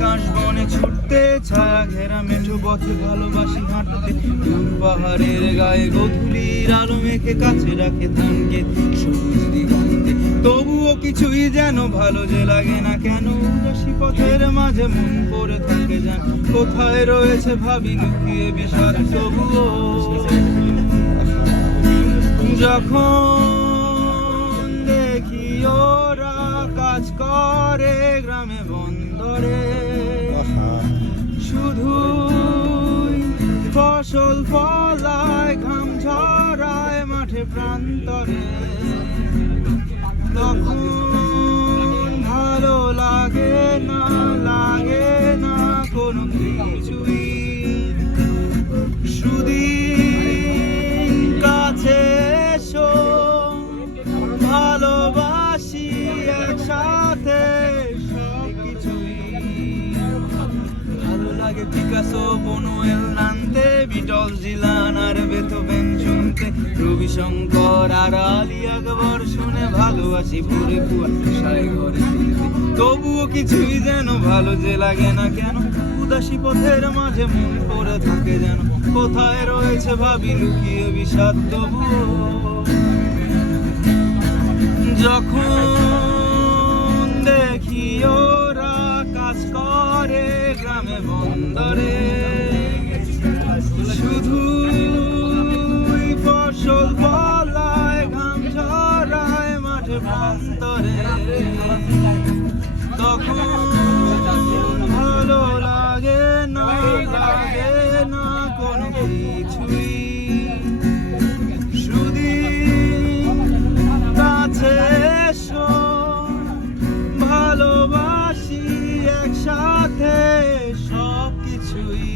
কাশ বনে ছুটতে, ছায়া ঘেরা মেঠো পথে ভালোবাসি হাঁটতে। দূর পাহাড়ের গায়ে গোধূলির আলো মেখে কাছে রাখে ধানকে সবুজ দিগন্তে। তবুও কিছুই যেন ভালো যে লাগে না কেন, উদাসী পথের মাঝে মন পড়ে থাকে যেন কোথায় রয়েছে ভাবি লুকিয়ে বিষাদ। তবুও যখন দেখি ওরা কাজ করে গ্রামে বন্দরে, শুধুই ফসল ফলায়, ঘাম ঝরায় মাঠে প্রান্তরে, তখন ভালো লাগে না কোনো কিছুই। সুদিন কাছে এসো, ভালোবাসি একসাথে সবকিছুই। ভালো লাগে পিকাসো, বনুয়েল নানতে, বিটলস, ডিলান আর বেথোভেন শুনতে, রবিশঙ্কর আর আলী আকবর শুনে ভালোবাসি ভোরে কুয়াশায় ঘরে তুলতে। তবুও কিছুই যেন ভালো যে লাগে না কেন, উদাসী পথের মাঝে মন পড়ে থাকে যেন কোথায় রয়েছে ভাবি লুকিয়ে বিষাদ। তবুও যখন দেখি ওরা কাজ করে গ্রামে বন্দরে, শুধুই ফসল ফলায়, ঘাম ঝরায় মাঠে প্রান্তরে, তখন ভালো লাগে না কোনো কিছুই। সুদিন কাছে এসো, ভালোবাসি একসাথে সবকিছুই।